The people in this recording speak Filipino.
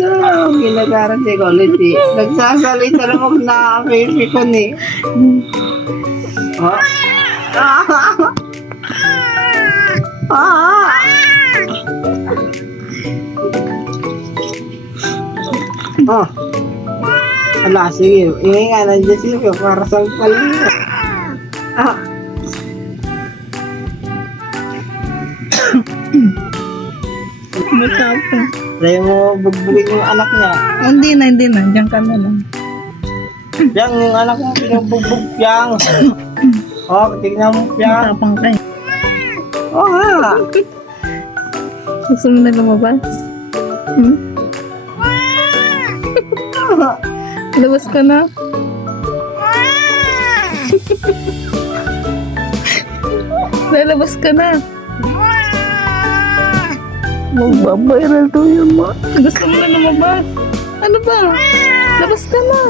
Ano, ginagaran si Kulit eh. Nagsasalita naman na American eh. Oh. Oh. Ala, sige. Ingay nga, nandiyan sige. Para sa palinga. Ah. Matapang. Try mo bugbugin yung anak niya. Hindi na. Diyan ka na lang. Yang, yung anak mo pinubugbog yang. Oh, tignan mo yang. Matapang ka eh. Oh, ha. Gusto mo na lumabas? Hmm? Labas ka na. Lalabas ka na. Magbabiral to yun mo. Gusto mo na lumabas. Ano ba? Labas ka na.